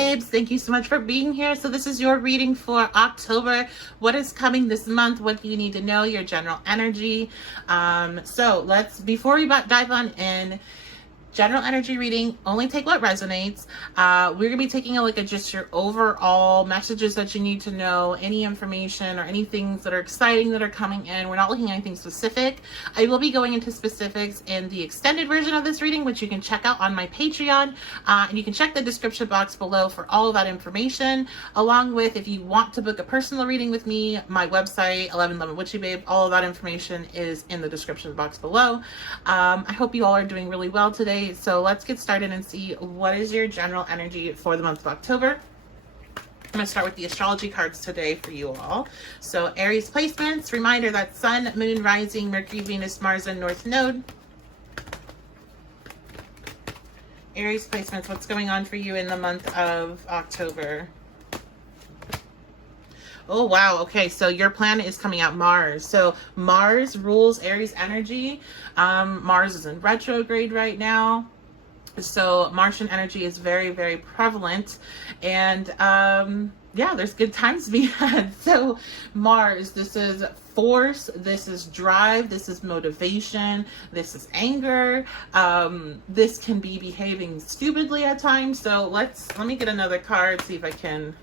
babes, thank you so much for being here. So this is your reading for October. What is coming this month? What do you need to know? Your general energy. So before we dive on in, general energy reading, only take what resonates. We're going to be taking a look at just your overall messages that you need to know, any information or any things that are exciting that are coming in. We're not looking at anything specific. I will be going into specifics in the extended version of this reading, which you can check out on my Patreon. And you can check the description box below for all of that information, along with if you want to book a personal reading with me, my website, 1111 Witchy Babe, all of that information is in the description box below. I hope you all are doing really well today. So let's get started and see what is your general energy for the month of October. I'm going to start with the astrology cards today for you all. So Aries placements, reminder that Sun, Moon, Rising, Mercury, Venus, Mars, and North Node. Aries placements, what's going on for you in the month of October? Oh, wow. Okay, so your planet is coming out Mars. So Mars rules Aries energy. Mars is in retrograde right now. So Martian energy is very, very prevalent. And yeah, there's good times to be had. So Mars, this is force, this is drive, this is motivation, this is anger. This can be behaving stupidly at times. So let me get another card, see if I can.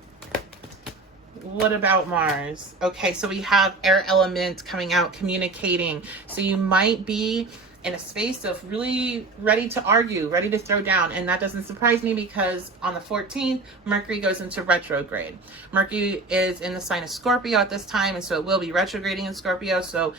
What about Mars? Okay, so we have air element coming out, communicating. So you might be in a space of really ready to argue, ready to throw down. And that doesn't surprise me because on the 14th, Mercury goes into retrograde. Mercury is in the sign of Scorpio at this time, and so it will be retrograding in Scorpio. So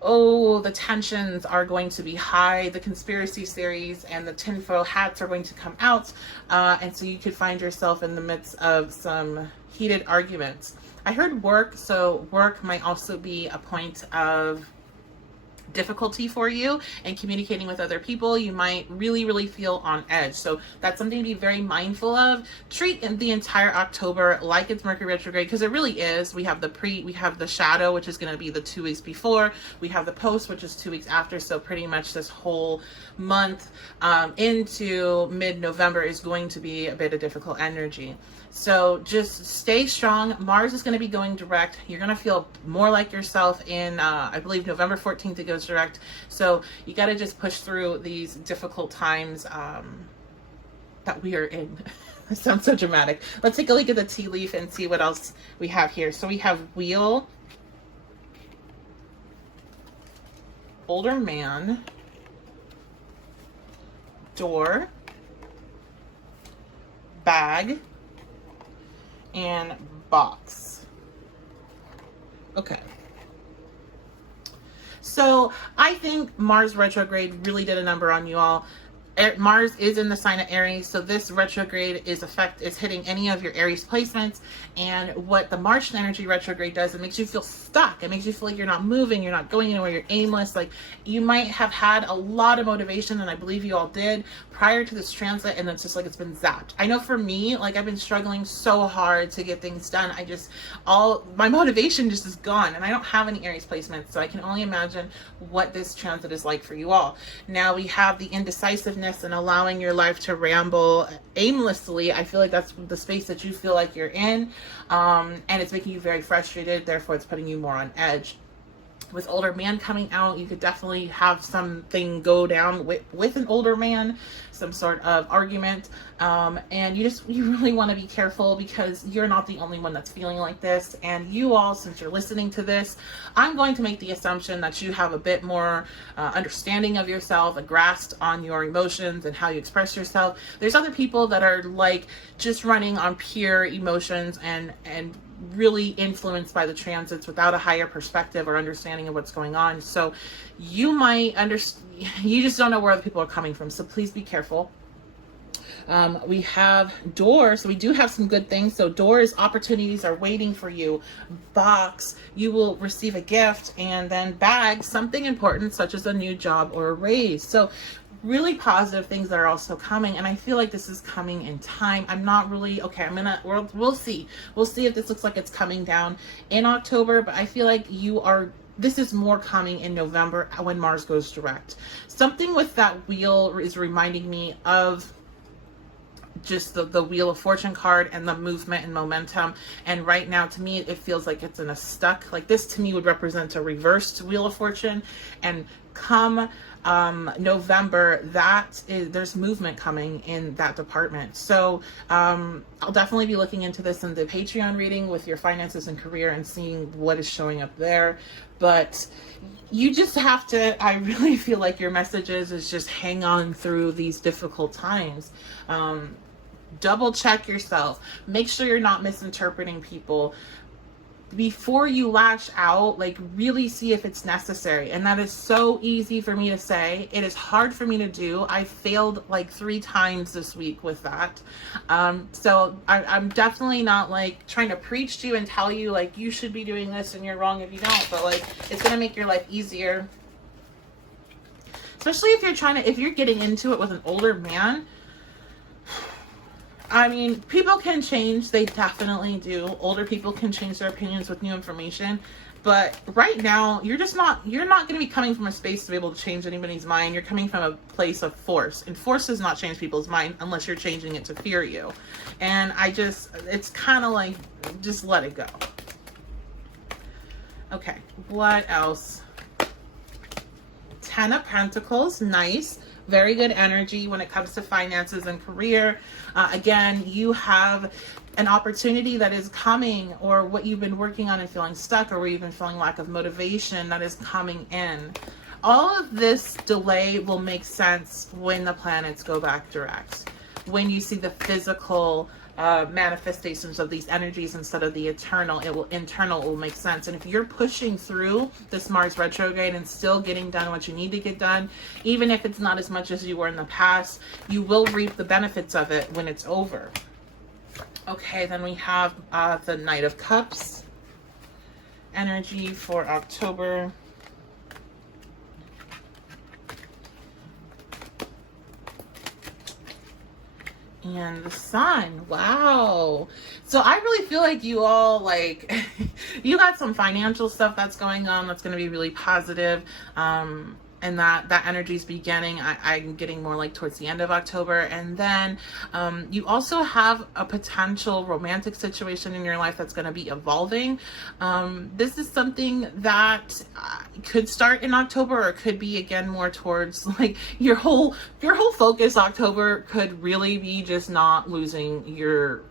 the tensions are going to be high. The conspiracy theories and the tinfoil hats are going to come out. And so you could find yourself in the midst of some heated arguments. I heard work, so work might also be a point of difficulty for you and communicating with other people. You might really feel on edge, so that's something to be very mindful of. Treat the entire October like it's Mercury retrograde, because it really is. We have the shadow, which is going to be the 2 weeks before. We have the post, which is 2 weeks after. So pretty much this whole month into mid-November is going to be a bit of difficult energy. So just stay strong. Mars is going to be going direct. You're going to feel more like yourself in, I believe, November 14th it goes direct. So you got to just push through these difficult times that we are in. It sounds so dramatic. Let's take a look at the tea leaf and see what else we have here. So we have wheel, older man, door, bag, and box. Okay. So I think Mars retrograde really did a number on you all. Mars is in the sign of Aries, so this retrograde is hitting any of your Aries placements. And what the Martian energy retrograde does, it makes you feel stuck. It makes you feel like you're not moving, you're not going anywhere, you're aimless. Like you might have had a lot of motivation, and I believe you all did prior to this transit, and it's just like it's been zapped. I know for me, like I've been struggling so hard to get things done. My motivation just is gone, and I don't have any Aries placements, so I can only imagine what this transit is like for you all. Now we have the indecisiveness and allowing your life to ramble aimlessly. I feel like that's the space that you feel like you're in, and it's making you very frustrated, therefore it's putting you more on edge. With older man coming out, you could definitely have something go down with an older man, some sort of argument, and you really want to be careful because you're not the only one that's feeling like this. And you all, since you're listening to this, I'm going to make the assumption that you have a bit more understanding of yourself, a grasp on your emotions and how you express yourself. There's other people that are like just running on pure emotions and really influenced by the transits without a higher perspective or understanding of what's going on. So you might you just don't know where other people are coming from. So please be careful. We have door, so we do have some good things. So doors, opportunities are waiting for you. Box, you will receive a gift. And then bag, something important such as a new job or a raise. So really positive things that are also coming, and I feel like this is coming in time. I'm not really okay. We'll see if this looks like it's coming down in October, but I feel like this is more coming in November when Mars goes direct. Something with that wheel is reminding me of just the Wheel of Fortune card and the movement and momentum. And right now, to me, it feels like it's in a stuck. Like this to me would represent a reversed Wheel of Fortune. And come November, there's movement coming in that department. So I'll definitely be looking into this in the Patreon reading with your finances and career and seeing what is showing up there. But you just have to, I really feel like your messages is just hang on through these difficult times. Double check yourself. Make sure you're not misinterpreting people. Before you lash out, like really see if it's necessary. And that is so easy for me to say. It is hard for me to do. I failed like 3 times this week with that. So I'm definitely not like trying to preach to you and tell you like you should be doing this and you're wrong if you don't, but like it's going to make your life easier. Especially if you're getting into it with an older man. I mean, people can change. They definitely do. Older people can change their opinions with new information. But right now, you're not going to be coming from a space to be able to change anybody's mind. You're coming from a place of force. And force does not change people's mind unless you're changing it to fear you. And it's kind of like, just let it go. Okay, what else? 10 of Pentacles, nice. Very good energy when it comes to finances and career. Again, you have an opportunity that is coming, or what you've been working on and feeling stuck, or where you've been feeling lack of motivation that is coming in. All of this delay will make sense when the planets go back direct. When you see the physical manifestations of these energies instead of the internal, it will make sense. And if you're pushing through this Mars retrograde and still getting done what you need to get done, even if it's not as much as you were in the past, you will reap the benefits of it when it's over. Okay, then we have the Knight of Cups energy for October. And the Sun. Wow. So I really feel like you all like you got some financial stuff that's going on that's going to be really positive. And that energy is beginning. I'm getting more like towards the end of October. And then you also have a potential romantic situation in your life that's going to be evolving. This is something that could start in October, or could be again more towards like your whole focus. October could really be just not losing your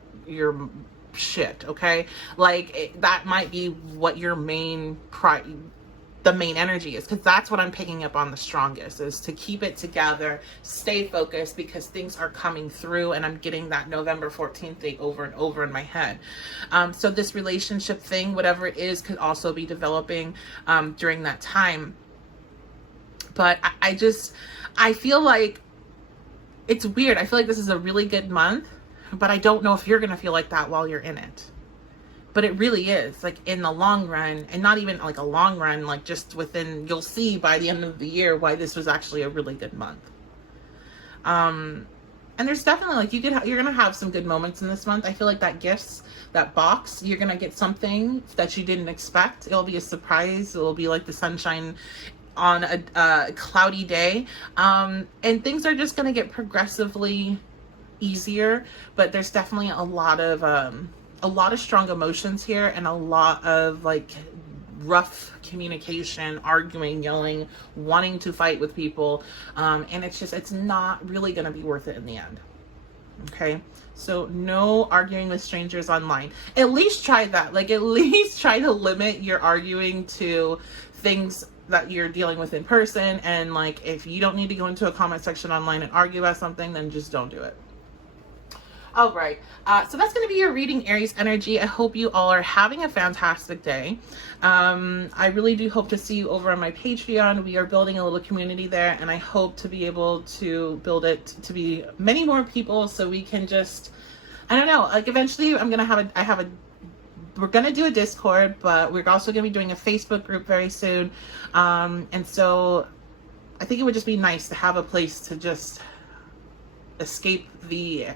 shit. Okay, like that might be what your the main energy is, because that's what I'm picking up on the strongest, is to keep it together, stay focused, because things are coming through, and I'm getting that November 14th date over and over in my head. So this relationship thing, whatever it is, could also be developing during that time. But I feel like it's weird. I feel like this is a really good month, but I don't know if you're going to feel like that while you're in it. But it really is, like in the long run, and not even like a long run, like just within, you'll see by the end of the year why this was actually a really good month. And there's definitely like you're gonna have some good moments in this month. I feel like that box, you're gonna get something that you didn't expect. It'll be a surprise. It'll be like the sunshine on a cloudy day, and things are just gonna get progressively easier. But there's definitely a lot of strong emotions here, and a lot of like rough communication, arguing, yelling, wanting to fight with people. And it's not really going to be worth it in the end. Okay. So no arguing with strangers online. At least try that. Like at least try to limit your arguing to things that you're dealing with in person. And like, if you don't need to go into a comment section online and argue about something, then just don't do it. All right, so that's going to be your reading, Aries energy. I hope you all are having a fantastic day. I really do hope to see you over on my Patreon. We are building a little community there, and I hope to be able to build it to be many more people, so we can just, I don't know, like eventually we're going to do a Discord, but we're also going to be doing a Facebook group very soon. And so I think it would just be nice to have a place to just escape the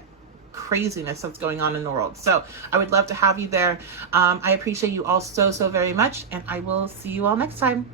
craziness that's going on in the world. So I would love to have you there. I appreciate you all so very much, and I will see you all next time.